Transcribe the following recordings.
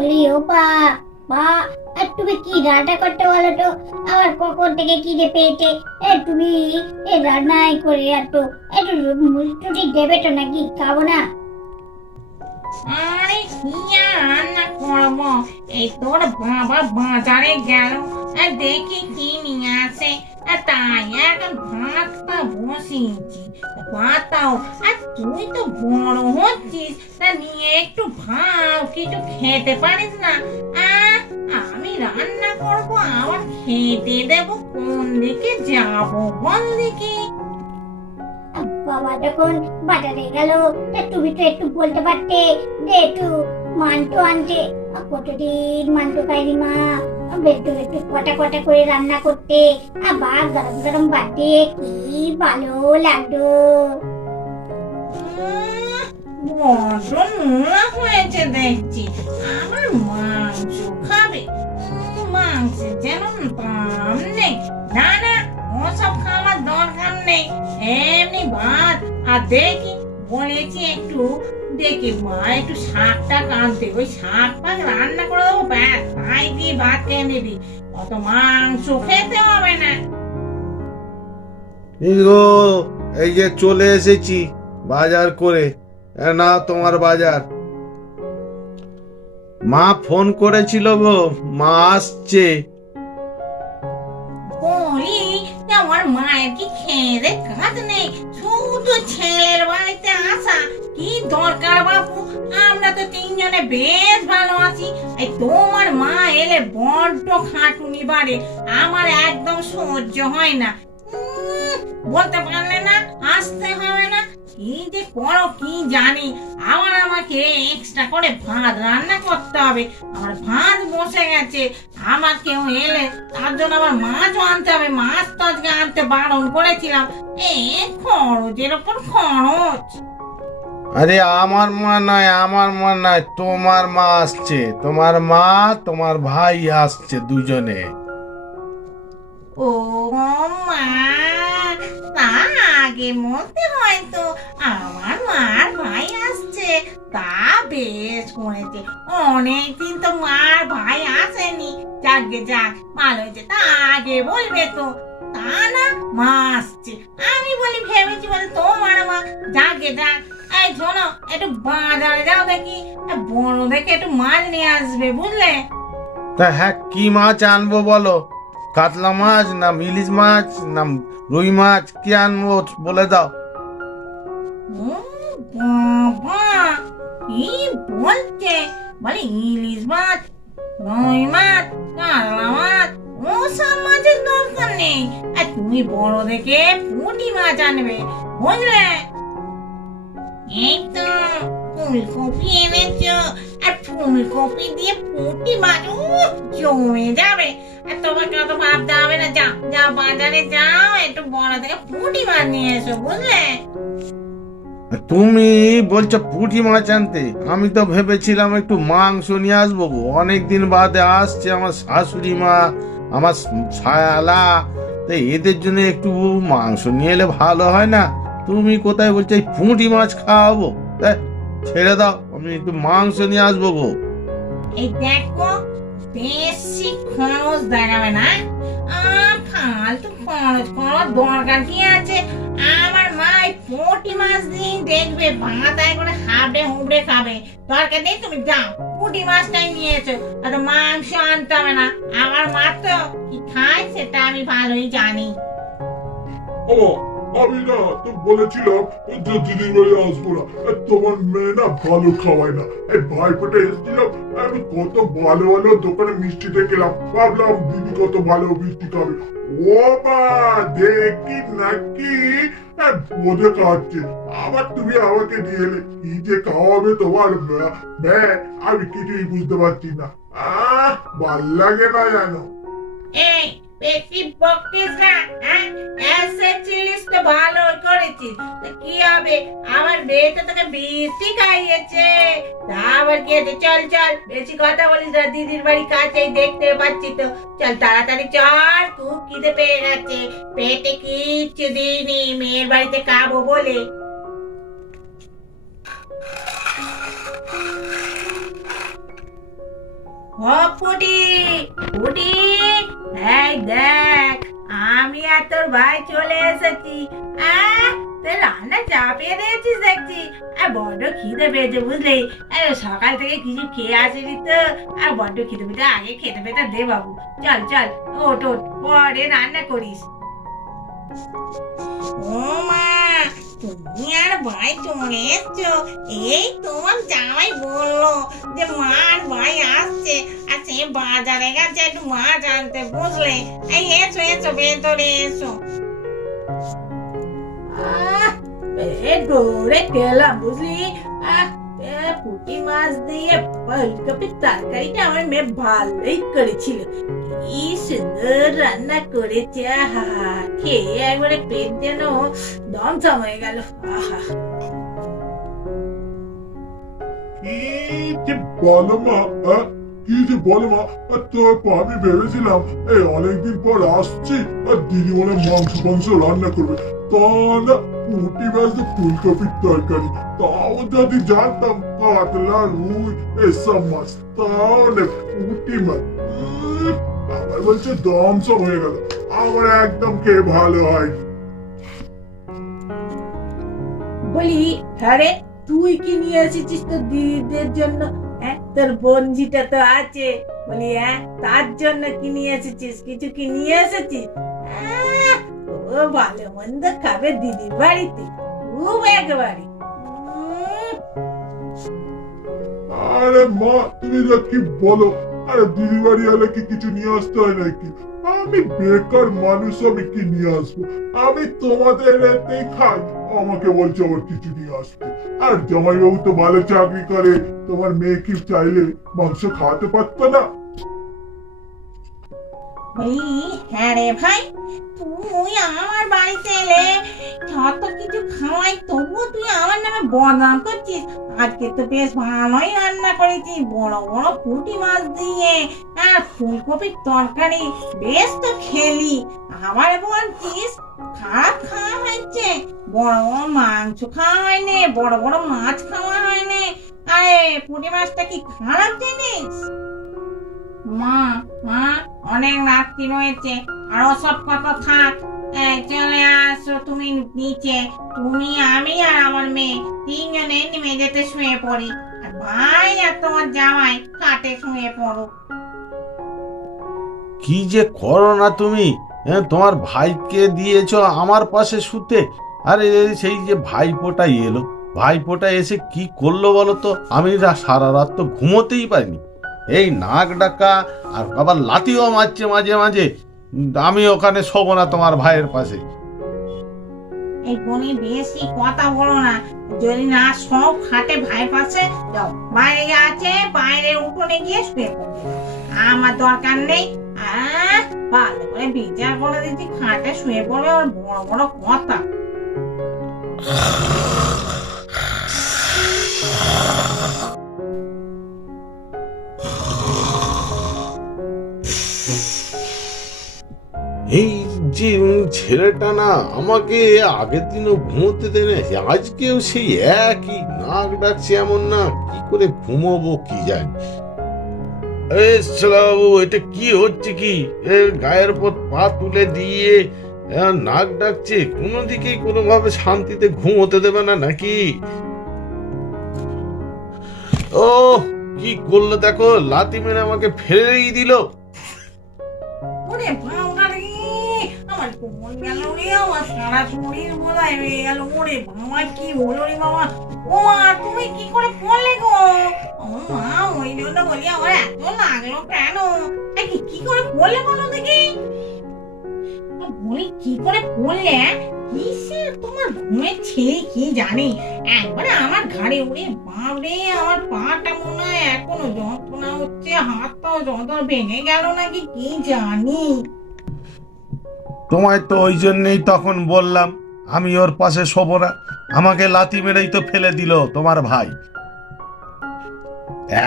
বলি ও বা বা আর তুমি কি রান্না করতে বলো তো? আমার কখন থেকে কি যে পেয়েছে। এ তুমি এ রান্নাই করে এত একটু মুষ্টি দেবে তো নাকি? খাব না? আরে, কি রান্না করব? এই তোর বাবা বাজারে গেল। আর দেখি কি নিয়ে আসে। তাই এখন ভাতটা বসিয়েছি ভাতটাও আর তুই তো বড় হচ্ছিস তা নিয়ে একটু ভাব কিছু খেতে পারিস না আমি রান্না করব আবার খেতে দেবো কোন দিকে যাব বল দেখি বাবা যখন বাজারে গেল তুমি তো একটু বলতে পারতে যে একটু মাংস আনতে কতদিন মাংস খাইনি মা একটু একটু কটা কটা করে রান্না করতে। আবার গরম গরম বাটে, কি ভালো বড্ড হয়েছে দেখছি। আমার মাংস খাবে। দাম নেই। না না, ওসব নেই। এমনি ভাত। দেখি, বলেছি একটু দেখি মা একটু শাকটা ওই শাক ফাক রান্না করে দেবো ব্যাস তাই দিয়ে ভাত খেয়ে নিবি। অত মাংস খেতে হবে না। এই গো এই যে চলে এসেছি বাজার করে। না তোমার বাজার। মা ফোন করেছিল গো মা আসছে। বলি আমার মায়ের কি খেয়ে কাজ নেই। শুধু ছেলের বাড়িতে আসা, কি দরকার বাবু আমরা তো তিনজনে বেশ ভালো আছি। এই তোমার মা এলে বড্ড খাটুনি বাড়ে। আমার একদম সহ্য হয় না। বলতে পারলে না, আসতে হবে না। কি যে করো কি জানি? আবার আমাকে এক্সট্রা করে ভাত রান্না করতে হবে। আমার ভাত বসে গেছে। আমার কেউ এলে তার জন্য আবার মাছও আনতে হবে। মাছ তো আজকে আনতে বারণ করেছিলাম। এ খরচের ওপর খরচ। আরে আমার মা নয় আমার মা নয় তোমার মা আসছে। তোমার মা তোমার ভাই আসছে দুজনে। ও মা। আগে মধ্যে হয়তো আমার মার ভাই আসছে। তা বেশ করেছে। অনেকদিন তো মার ভাই আসেনি। যাকে যাক ভালো হয়েছে তা আগে বলবে তো। তা না, মা আসছে। আমি বলি, ভেবেছি বলে তোমার মা। যাকে যাক। এই শোনো, একটু বাজারে যাও দেখি। বড় দেখে একটু মাছ নিয়ে আসবে বুঝলে? তা হ্যাঁ কি মাছ আনব বলো? কাতলা মাছ, না ইলিশ মাছ, না রুই মাছ, কি আনব বলে দাও। বাবা, কি বলে ইলিশ মাছ, রুই মাছ, কাতলা মাছ ওসব মাছের দরকার নেই। আর তুমি বড় দেখে পুঁটি মাছ আনবে, বুঝলে? এই তো। ফুলকপি এনেছো? আর ফুলকপি দিয়ে পুঁটি মাছ উহ, জমে যাবে। আর তোমাকে অত ভাবতে হবে না যাও যাও বাজারে যাও একটু বড় থেকে পুঁটি মাছ নিয়ে এসো বুঝলে? তুমি বলছো পুঁটি মাছ আনতে আমি তো ভেবেছিলাম একটু মাংস নিয়ে আসব অনেকদিন বাদে আসছে আমার শাশুড়ি মা আমার ছায়ালা তো এদের জন্য একটু মাংস নিয়ে এলে ভালো হয় না? তুমি কোথায় বলছো এই পুঁটি মাছ খাওয়াবো? ছেড়ে দাও আমি একটু মাংস নিয়ে আসব গো। এই দেখো বেশি খরচ দেখাবে না। আর ফালতু খরচ করার দরকার কি আছে? আমার মা এই পুঁটি মাছ দিয়ে দেখবে ভাতায় করে হাবড়ে হুবড়ে খাবে। দরকার নেই তুমি যাও। পুঁটি মাছটাই নিয়েছো আর মাংস আনতে হবে না। আমার মা তো কি খায় সেটা আমি ভালোই জানি। ও আমি না তো বলেছিলাম দিদির বাড়ি আসব না। তোমার মেয়ে না ভালো খাওয়ায় না। এই ভাইফোঁটা এসেছিলাম আমি কত ভালো ভালো দোকানে মিষ্টি দেখলাম ভাবলাম দিদি কত ভালো মিষ্টি খাবে। ও মা দেখি নাকি? হ্যাঁ, বোধে খাচ্ছে আবার তুমি আমাকে দিয়ে এলে। কি যে খাওয়াবে তোমার মেয়ে আমি কিছুই বুঝতে পারছি না। আহ ভালো লাগে না জানো এই বেশি বকিস না হ্যাঁ? তো ভালো করেছিস কি হবে? আমার মেয়েটা তোকে বেশি খাইয়েছে। আবার কি আছে? চল চল, বেশি কথা বলিস না, দিদির বাড়ি কাছেই দেখতে পাচ্ছি তো। চল, তাড়াতাড়ি চল, খুব খিদে পেয়ে গেছে। পেটে কিচ্ছু দিইনি, মেয়ের বাড়িতে খাব বলে। ও ফুটি। এই দেখ, আমি আর তোর ভাই চলে এসেছি। রান্না চাপিয়ে দিয়েছিস দেখছি। আর বড্ড খিদে পেয়েছে, বুঝলি? সকাল থেকে কিছু খেয়ে আসেনি তো। আর বড্ড খিদে পেতে আগে খেতে পেতে দে বাবু। চল চল ওট ওট পরে রান্না করিস। ও মা তুমি আর ভাই চলে এসছো। এই তোমার জামাই বলল যে মা আর ভাই আসছে। আর সে বাজারে গেছে, একটু মাছ আনতে বুঝলে। এই এসো এসো, ভেতরে এসো। এ দৌড়ে গেলাম বুঝলি? এ মাছ দিয়ে ফুলকপির তরকারিটা আমার মেয়ে ভালোই করেছিল কি সুন্দর রান্না করেছে আহা খেয়ে একবারে পেট যেন দমসম হয়ে গেল আহা কি বলো মা হ্যাঁ? কি যে বলো মা আর তো আমি ভেবেছিলাম এই অনেকদিন পর আসছি আর দিদি মনে হয় মাংস মাংস রান্না করবে তা ফুলকপির তরকারি। তাও যদি জানতাম রুই, এসব আবার বলছে হয়ে গেল। একদম ভালো হয় বলি, আরে তুই কি নিয়ে এসেছিস তোর দিদিদের জন্য? হ্যাঁ তোর বঞ্জিটা তো আছে। বলি হ্যাঁ তার জন্য কি নিয়ে এসেছিস? কিছু কি নিয়ে এসেছিস? ও ভালো মন্দ খাবে দিদির বাড়িতে খুব একেবারে আরে মা তুমি কি বলো আরে দিদি বাড়ি হলে কি কিছু নিয়ে আসতে হয় নাকি আমি বেকার মানুষ আমি কি নিয়ে আসব আমি তোমাদের এতেই খাই আমাকে বলছো আবার কিছু নিয়ে আসতে আর জামাইবাবু তো ভালো চাকরি করে তোমার মেয়ে কি চাইলে মাংস খাওয়াতে পারতো না বলি হ্যাঁ রে ভাই, তুই আমার বাড়িতে এলে যত তুই আমার নামে বদনাম করছিস। আজকে তো বেশ ভালোই রান্না করেছি, বড় বড় পুঁটি মাছ দিয়ে, আর ফুলকপির তরকারি, বেশ তো খেলি। আবার বলছিস, খারাপ খাওয়া হয়েছে, বড় বড় মাংস খাওয়া হয়নি, বড় বড় মাছ খাওয়া হয়নি। আরে, পুঁটি মাছটা কি খারাপ জিনিস? মা মা অনেক রাত্রি রয়েছে? আর ওসব কথা থাক। চলে আসো তুমি নিচে। তুমি, আমি আর আমার মেয়ে তিনজনে মেঝেতে শুয়ে পড়ি। আর ভাই আর তোমার জামাই কাটে শুয়ে পড়ো কি যে করো না তুমি? তোমার ভাইকে দিয়েছ আমার পাশে শুতে? আরে সেই যে ভাইপোটা এলো। ভাইপোটা এসে কি করল বলো তো? আমি সারা রাত তো ঘুমোতেই পারিনি। এই নাক ডাকা আর আবার লাতিও মারছে মাঝে মাঝে। আমি ওখানে শোবো না তোমার ভাইয়ের পাশে। এই বনি বেশি কথা বলো না। যদি না সব খাটে ভাই পাশে, যাও। বাইরে আছে বাইরে উঠোনে গিয়ে শুয়ে আমার দরকার নেই। আহ, ভালো বিচার করে দিচ্ছি, খাটে শুয়ে পড়বে আর বড় বড় কথা। উম, ছেলেটা না আমাকে আগের দিনও ঘুমোতে দেয় আজকেও সেই একই নাক ডাকছে এমন না কি করে ঘুমোবো কি জানি। বাবু এটা কি হচ্ছে কি? এ গায়ের উপর পা তুলে দিয়ে নাক ডাকছে কোনো দিকেই কোনোভাবে শান্তিতে ঘুমোতে দেবে না নাকি? ও কি করল দেখো লাতি মেরে আমাকে ফেলেই দিল। ওরে বাবা হয়ে কি করে পড়লে গো? ও মা, ওই জন্য বলি আমার এত লাগল কেন? কি কি করে পড়লে বলো দেখি। বলি, কি করে পড়লে কিসে তোমার ঘুমের ছেলে কি জানে? একবারে আমার ঘাড়ে উড়ে বাপরে, আমার পাটা মনে হয় এখনও যন্ত্রণা হচ্ছে হাতটাও যন্ত্রণা ভেঙে গেল নাকি কি জানি? তোমায় তো ওই জন্যেই তখন বললাম, আমি ওর পাশে শোবো না। আমাকে লাথি মেরেই তো ফেলে দিল তোমার ভাই।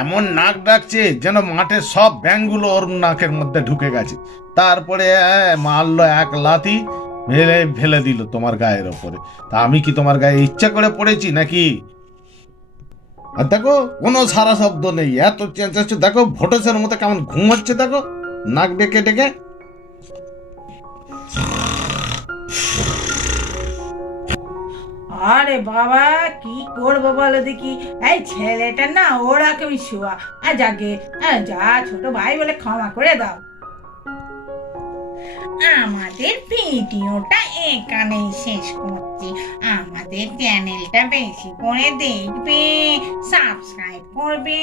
এমন নাক ডাকছে যেন মাঠের সব ব্যাঙগুলো ওর নাকের মধ্যে ঢুকে গেছে। তারপরে মারলো এক লাথি ফেলে ফেলে দিল তোমার গায়ের ওপরে। তা আমি কি তোমার গায়ে ইচ্ছা করে পড়েছি নাকি? আর দেখো, কোনো সারা শব্দ নেই। এত চেঁচাচ্ছে, দেখো ভোটেসের মতো কেমন ঘুমাচ্ছে, দেখো। নাক ডেকে ডেকে আরে বাবা, কি করব বলো দেখি। এই ছেলেটা না, ওরা ওরকমই শোয়া। আর যাকে যা ছোট ভাই বলে ক্ষমা করে দাও। আমাদের ভিডিওটা এখানেই শেষ করছি। আমাদের চ্যানেলটা বেশি করে দেখবে সাবস্ক্রাইব করবে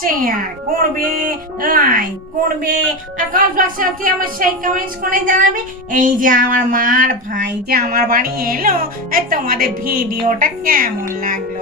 শেয়ার করবে লাইক করবে, আর কাউকে সাথে আমার সেই কমেন্টস করে জানাবে। এই যে আমার মার ভাই যে আমার বাড়ি এলো তোমাদের ভিডিওটা কেমন লাগল?